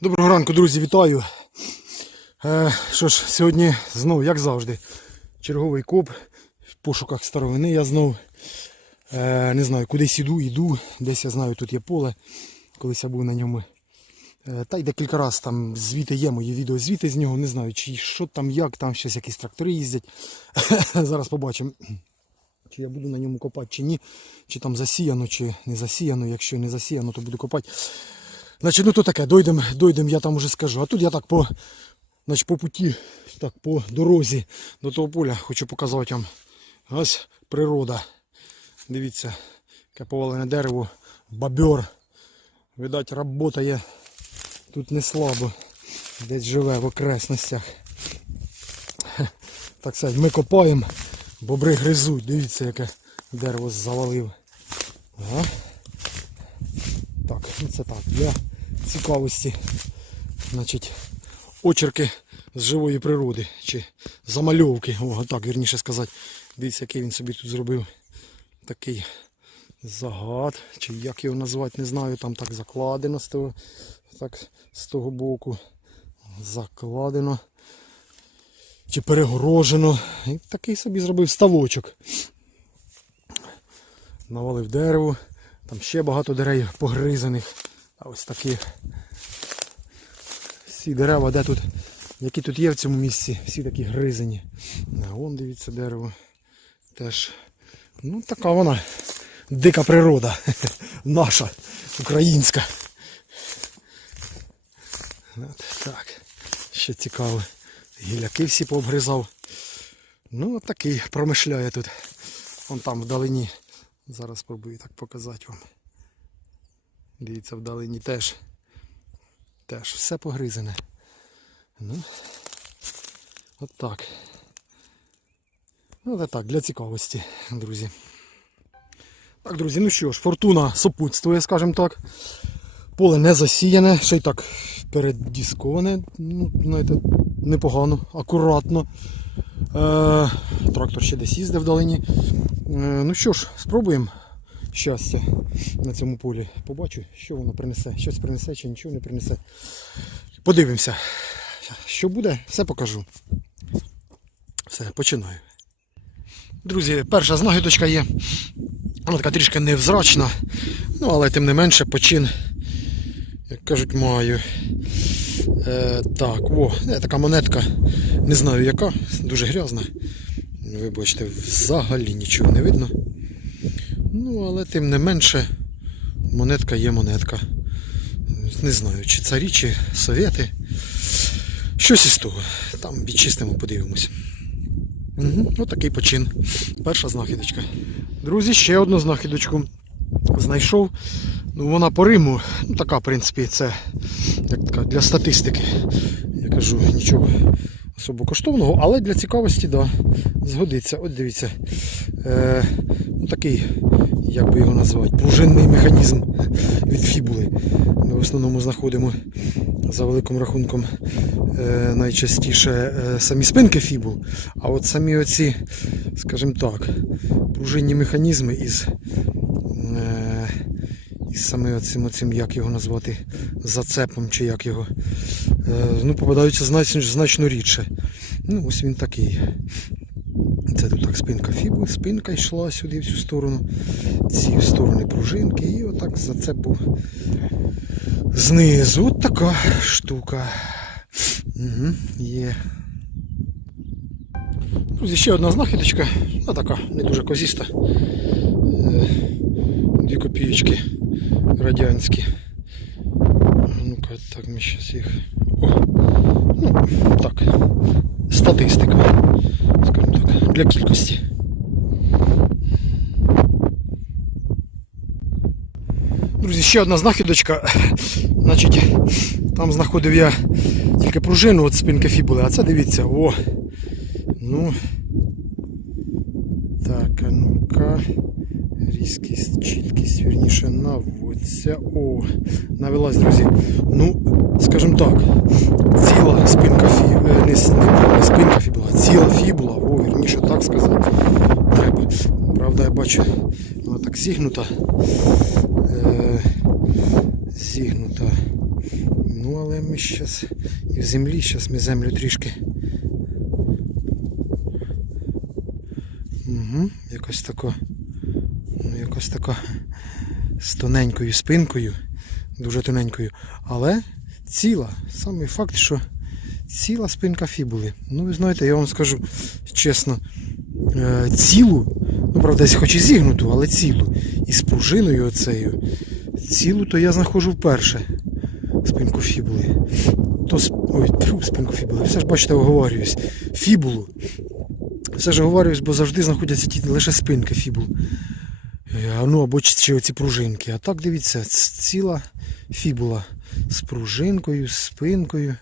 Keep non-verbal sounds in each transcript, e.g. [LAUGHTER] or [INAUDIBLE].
Доброго ранку, друзі, вітаю. Е, що ж, сьогодні знов, як завжди, черговий коп в пошуках старовини. Я знов е, не знаю, кудись іду, іду. Десь я знаю, тут є поле. Колись я був на ньому. Е, та й декілька разів там звіти є, мої відео звіти з нього. Не знаю, чи що там, як, там щось якісь трактори їздять. [LAUGHS] Зараз побачимо. Чи я буду на ньому копати, чи ні, чи там засіяно, чи не засіяно. Якщо не засіяно, то буду копати. Значить, ну то таке, дойдем, дойдем, я там уже скажу. А тут я так по, значить, по путі, так по дорозі до того поля хочу показати вам. Ось природа. Дивіться, яке повалене дерево, бабьор. Видать, работає тут не слабо. Десь живе в окресностях. [LAUGHS] Так сказати, ми копаємо, бобри гризуть. Дивіться, яке дерево завалив. Ага. Ну це так, для цікавості. Значить, очерки з живої природи. Чи замальовки, о, так вірніше сказати. Дивіться, який він собі тут зробив. Такий загад, чи як його назвати, не знаю, там так закладено з того, так, з того боку. Закладено. Чи перегорожено. І такий собі зробив ставочок. Навалив дерево. Там ще багато дерев погризаних. А ось таких. Всі дерева, де тут, які тут є в цьому місці, всі такі гризані. Вон дивіться дерево. Теж. Ну така вона. Дика природа. [LAUGHS] Наша, українська. От так. Ще цікаво. Гіляки всі пообгризав. Ну, от такий промишляє тут. Вон там вдалині. Зараз спробую так показати вам. Дивіться, вдалині теж. Теж все погризане. Ну, от так. Ну, це так, для цікавості, друзі. Так, друзі, ну що ж, фортуна супутствує, скажімо так. Поле не засіяне, ще й так передісковане, ну, знаєте, непогано, акуратно. Е, трактор ще десь їздив вдалині. Е, ну що ж, спробуємо щастя на цьому полі. Побачу, що воно принесе. Щось принесе чи нічого не принесе. Подивимося. Що буде, все покажу. Все, починаю. Друзі, перша знахідочка є. Вона така трішки невзрачна. Ну, але тим не менше почин, як кажуть, маю. Е, так, о, е, така монетка. Не знаю яка, дуже грязна. Ви бачите, взагалі нічого не видно. Ну, але тим не менше, монетка є монетка. Не знаю, чи царі, чи совєти. Щось із того. Там відчистимо, подивимось. Угу, ось такий почин. Перша знахідочка. Друзі, ще одну знахідочку знайшов. Ну, вона по Риму. Ну, така, в принципі, це як така, для статистики. Я кажу, нічого особо коштовного, але для цікавості, да, згодиться. От дивіться. Е, ну, такий, як би його назвати, пружинний механізм від фібули. Ми в основному знаходимо за великим рахунком е, найчастіше е, самі спинки фібул. А от самі оці, скажімо так, пружинні механізми із. Е, саме оцим, оцим, як його назвати, зацепом чи як його, е, ну, попадаються значно, значно рідше. Ну, ось він такий. Це тут так спинка фібули, спинка йшла сюди в цю сторону, ці сторони пружинки, і отак зацеп був знизу. От така штука. Угу, є. Друзі, ще одна знахідочка, ну така не дуже козіста. Дві копійочки радянські. Ну-ка, так ми зараз їх. О, ну, так. Статистика. Скажімо так, для кількості. Друзі, ще одна знахідочка. Значить, там знаходив я тільки пружину від спинки фібули, а це дивіться, о. Ну. Так, а ну-ка. Різкість, чіткість, вірніше, наводься. О, навелась, друзі. Ну, скажімо так, ціла спинка фібула, не, не, не спинка фібула, ціла фібула, о, вірніше так сказати. Треба. Правда, я бачу, вона так зігнута. Е, зігнута. Ну, але ми зараз і в землі, зараз ми землю трішки. Угу, якось тако. Якось тако з тоненькою спинкою, дуже тоненькою, але ціла. Самий факт, що ціла спинка фібули. Ну, ви знаєте, я вам скажу чесно, е, цілу, ну, правда, десь хоч і зігнуту, але цілу. І з пружиною оцею. Цілу то я знаходжу вперше. Спинку фібули. То, ой, спинку фібули. Все ж бачите, оговорююсь. Фібулу. Все ж оговорююсь, бо завжди знаходяться ті лише спинки фібул. Е, Ну, або чи оці пружинки. А так дивіться, ціла фібула з пружинкою, з спинкою.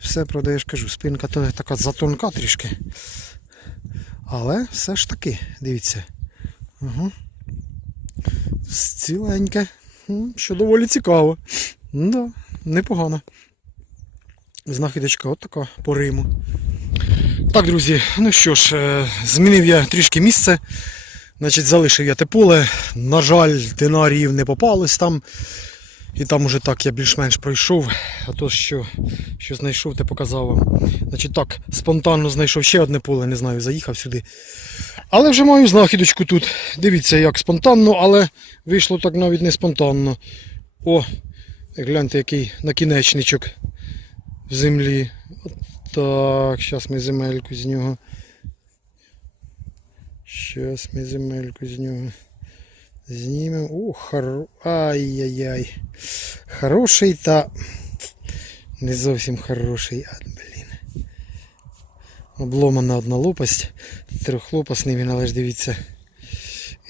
Все, правда, я ж кажу, спинка то така затонка трішки. Але все ж таки, дивіться. Угу. Ціленьке. Що доволі цікаво. Да, непогано. Знахідочка от така по Риму. Так, друзі, ну що ж, е, змінив я трішки місце. Значить, залишив я те поле. На жаль, динаріїв не попалось там. І там уже так я більш-менш пройшов. А то, що, що знайшов, те показав вам. Значить так, спонтанно знайшов ще одне поле, не знаю, заїхав сюди. Але вже маю знахідочку тут. Дивіться, як спонтанно, але вийшло так навіть не спонтанно. О, гляньте, який накінечничок в землі. От так, зараз ми земельку з нього. Зараз ми земельку з нього знімемо. О, хоро... Ай-яй-яй. Хороший та не зовсім хороший. А, блін. Обломана одна лопасть. Трьохлопасний він, але ж дивіться.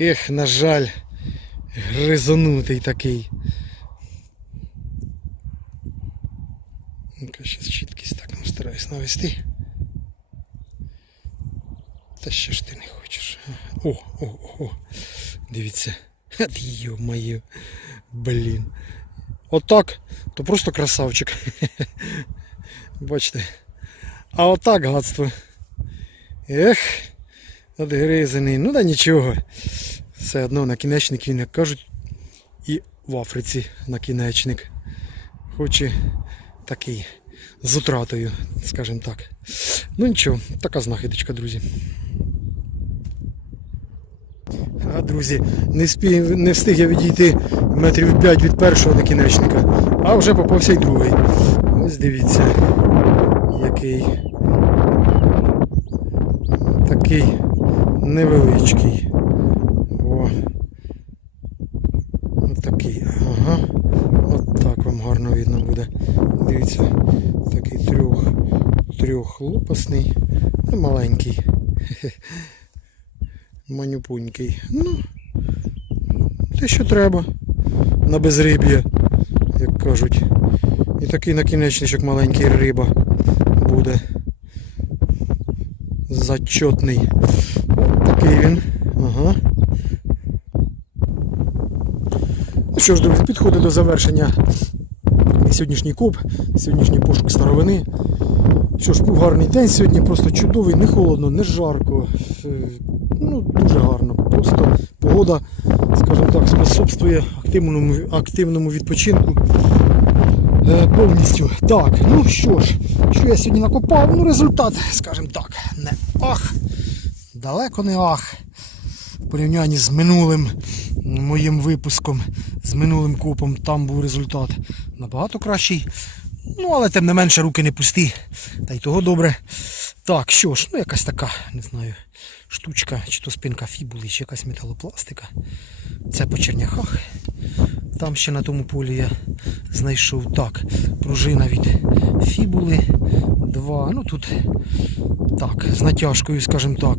Ех, на жаль, гризонутий такий. Ну-ка, зараз чіткість так стараюсь навести. Та що ж ти не? О, о, о. Дивіться. От йо-моє. Блін. Отак, то просто красавчик. Бачите. А отак гадство. Ех, отгризаний. Ну да нічого. Все одно накінечник він, як кажуть, і в Африці накінечник. Хоч і такий з утратою, скажімо так. Ну нічого, така знахідочка, друзі. А, друзі, не, спів, не встиг я відійти метрів 5 від першого накінечника, а вже попався й другий. Ось дивіться, який такий невеличкий. О. Ось такий. Ага. От так вам гарно видно буде. Дивіться, такий трьох, трьохлопасний, ну маленький. [LAUGHS] Манюпунький. Ну, те, що треба. На безриб'я, як кажуть. І такий накінечничок маленький риба буде. Зачетний. От такий він. Ага. Ну що ж, друзі, підходить до завершення сьогоднішній коп, сьогоднішній пошук старовини. Що ж, був гарний день сьогодні, просто чудовий, не холодно, не жарко. Е, Ну, дуже гарно. Просто погода, скажімо так, способствує активному, активному відпочинку. Е, повністю. Так, ну що ж, що я сьогодні накопав? Ну, результат, скажімо так, не ах. Далеко не ах. В порівнянні з минулим моїм випуском, з минулим копом, там був результат набагато кращий. Ну, але тим не менше руки не пусті. Та й того добре. Так, що ж, ну якась така, не знаю, штучка, чи то спинка фібули, чи якась металопластика. Це по черняхах. Там ще на тому полі я знайшов так. Пружина від фібули. Два. Ну тут так, з натяжкою, скажімо так.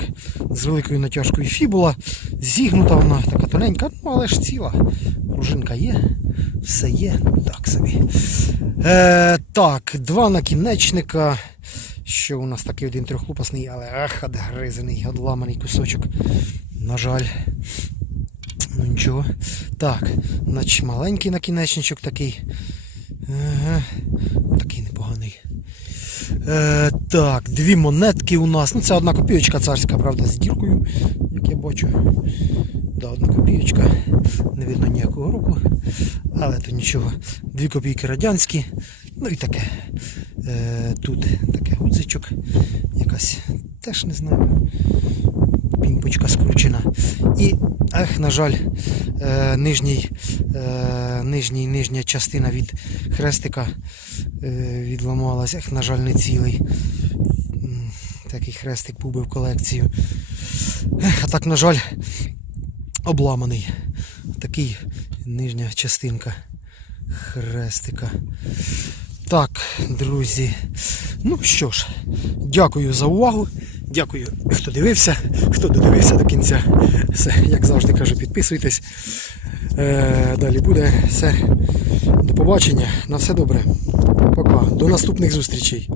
З великою натяжкою фібула. Зігнута вона така тоненька, ну але ж ціла. Пружинка є, все є, так собі. Е, так, два накінечника. Що у нас такий один трьохлопасний, але ах, одгризаний, одламаний кусочок. На жаль. Ну нічого. Так, значить маленький накінечничок такий. Ага, такий непоганий. Е, так, дві монетки у нас. Ну, це одна копійочка царська, правда, з діркою, як я бачу. Да, одна копійочка. Не видно ніякого року. Але то нічого. Дві копійки радянські. Ну і таке. Е, тут таке гудзичок. Якась теж не знаю. Пімпочка скручена. І, ех, на жаль, е, нижній, е, нижній, нижня частина від хрестика е, відламалась. Ех, на жаль, не цілий. Такий хрестик був би в колекцію. Ех, а так, на жаль, обламаний. Такий нижня частинка хрестика. Так, друзі. Ну що ж, дякую за увагу. Дякую, хто дивився, хто додивився до кінця. Все, як завжди кажу, підписуйтесь. Е, далі буде все. До побачення. На все добре. Пока. До наступних зустрічей.